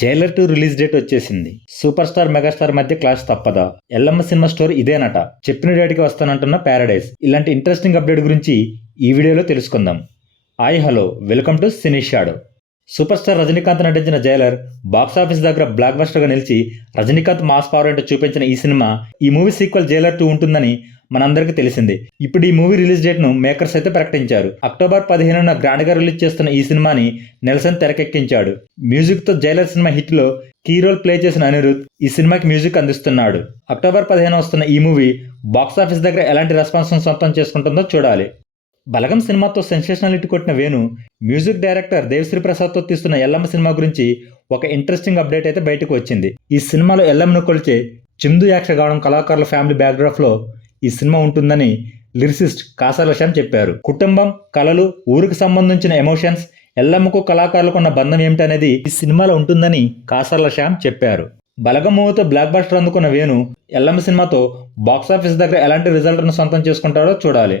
Jailer 2 release date వచ్చేసింది. Super star megastar మధ్య clash తప్పదా? ఎల్లమ్మ సినిమా స్టోరీ ఇదేనట. చెప్పిన డేట్కి వస్తానంటున్న ప్యారడైజ్. ఇలాంటి ఇంట్రెస్టింగ్ అప్డేట్ గురించి ఈ వీడియోలో తెలుసుకుందాం. Hi hello, welcome to Cine Shadow. Super star Rajinikanth నటించిన జైలర్ బాక్సాఫీస్ దగ్గర బ్లాక్ బస్టర్గా నిలిచి రజనీకాంత్ మాస్ పవర్ ఏంటో చూపించిన ఈ మూవీ సీక్వెల్ జైలర్ 2 ఉంటుందని మనందరికీ తెలిసిందే. ఇప్పుడు ఈ మూవీ రిలీజ్ డేట్ ను మేకర్స్ అయితే ప్రకటించారు. అక్టోబర్ 15న గ్రాండ్ గా రిలీజ్ చేస్తున్న ఈ సినిమాని నెల్సన్ తెరకెక్కించాడు. మ్యూజిక్ తో జైలర్ సినిమా హిట్ లో కీ రోల్ ప్లే చేసిన అనిరుద్ ఈ సినిమాకి మ్యూజిక్ అందిస్తున్నాడు. అక్టోబర్ 15 వస్తున్న ఈ మూవీ బాక్సాఫీస్ దగ్గర ఎలాంటి రెస్పాన్స్ సొంతం చేసుకుంటుందో చూడాలి. బలగం సినిమాతో సెన్సేషనల్ హిట్ కొట్టిన వేణు మ్యూజిక్ డైరెక్టర్ దేవిశ్రీ ప్రసాద్తో తీస్తున్న ఎల్లమ్మ సినిమా గురించి ఒక ఇంట్రెస్టింగ్ అప్డేట్ అయితే బయటకు వచ్చింది. ఈ సినిమాలో ఎల్లమ్మను కొలిచే చిందు యాక్షగానం కళాకారుల ఫ్యామిలీ బ్యాక్డ్రాప్ లో ఈ సినిమా ఉంటుందని లిరిసిస్ట్ కాసాల శ్యామ్ చెప్పారు. కుటుంబం, కళలు, ఊరికి సంబంధించిన ఎమోషన్స్, ఎల్లమ్మకు కళాకారులకు ఉన్న బంధం ఏమిటనేది ఈ సినిమాలో ఉంటుందని కాసాల శ్యామ్ చెప్పారు. బలగం మూవీతో బ్లాక్ బస్టర్ అందుకున్న వేణు ఎల్లమ్మ సినిమాతో బాక్సాఫీస్ దగ్గర ఎలాంటి రిజల్ట్ను సొంతం చేసుకుంటాడో చూడాలి.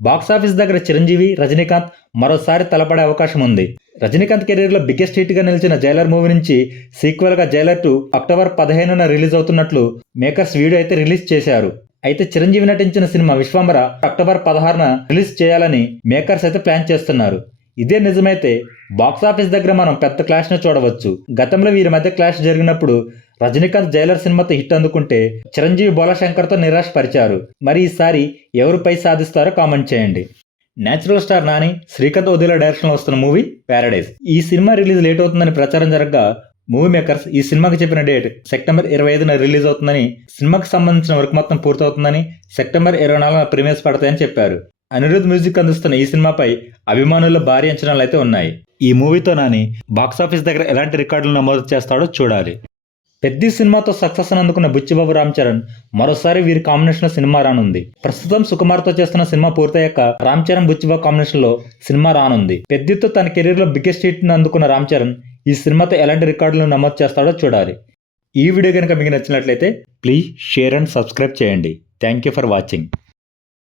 బాక్సాఫీస్ దగ్గర చిరంజీవి, రజనీకాంత్ మరోసారి తలపడే అవకాశం ఉంది. రజనీకాంత్ కెరీర్లో బిగ్గెస్ట్ హిట్గా నిలిచిన జైలర్ మూవీ నుంచి సీక్వెల్గా జైలర్ 2 అక్టోబర్ 15న రిలీజ్ అవుతున్నట్లు మేకర్స్ వీడియో అయితే రిలీజ్ చేశారు. అయితే చిరంజీవి నటించిన సినిమా విశ్వంబర అక్టోబర్ 16న రిలీజ్ చేయాలని మేకర్స్ అయితే ప్లాన్ చేస్తున్నారు. ఇదే నిజమైతే బాక్సాఫీస్ దగ్గర మనం పెద్ద క్లాష్ను చూడవచ్చు. గతంలో వీరి మధ్య క్లాష్ జరిగినప్పుడు రజనీకాంత్ జైలర్ సినిమాతో హిట్ అందుకుంటే చిరంజీవి బోలాశంకర్తో నిరాశపరిచారు. మరి ఈసారి ఎవరు పై సాధిస్తారో కామెంట్ చేయండి. నేచురల్ స్టార్ నాని, శ్రీకాంత్ వదిల డైరెక్షన్లో వస్తున్న మూవీ ప్యారడైజ్. ఈ సినిమా రిలీజ్ లేట్ అవుతుందని ప్రచారం జరగగా మూవీ మేకర్స్ ఈ సినిమాకి చెప్పిన డేట్ సెప్టెంబర్ 25న రిలీజ్ అవుతుందని, సినిమాకి సంబంధించిన వర్క్ మొత్తం పూర్తవుతుందని, సెప్టెంబర్ 24న ప్రీమియర్స్ పడతాయని చెప్పారు. అనిరుద్ మ్యూజిక్ అందిస్తున్న ఈ సినిమాపై అభిమానుల్లో భారీ అంచనాలు అయితే ఉన్నాయి. ఈ మూవీతో నాని బాక్సాఫీస్ దగ్గర ఎలాంటి రికార్డులు నమోదు చేస్తాడో చూడాలి. పెద్ద సినిమాతో సక్సెస్ అందుకున్న బుచ్చిబాబు రామ్ చరణ్ మరోసారి వీరి కాంబినేషన్ సినిమా రానుంది. ప్రస్తుతం సుకుమార్తో చేస్తున్న సినిమా పూర్తయ్యాక రామ్ చరణ్ బుచ్చిబాబు కాంబినేషన్ లో సినిమా రానుంది. పెద్దతో తన కెరీర్ లో బిగ్గెస్ట్ హిట్ అందుకున్న రామ్ చరణ్ ఈ సినిమాతో ఎలాంటి రికార్డులను నమోదు చేస్తాడో చూడాలి. ఈ వీడియో కనుక మీకు నచ్చినట్లయితే ప్లీజ్ షేర్ అండ్ సబ్స్క్రైబ్ చేయండి. Thank you for watching.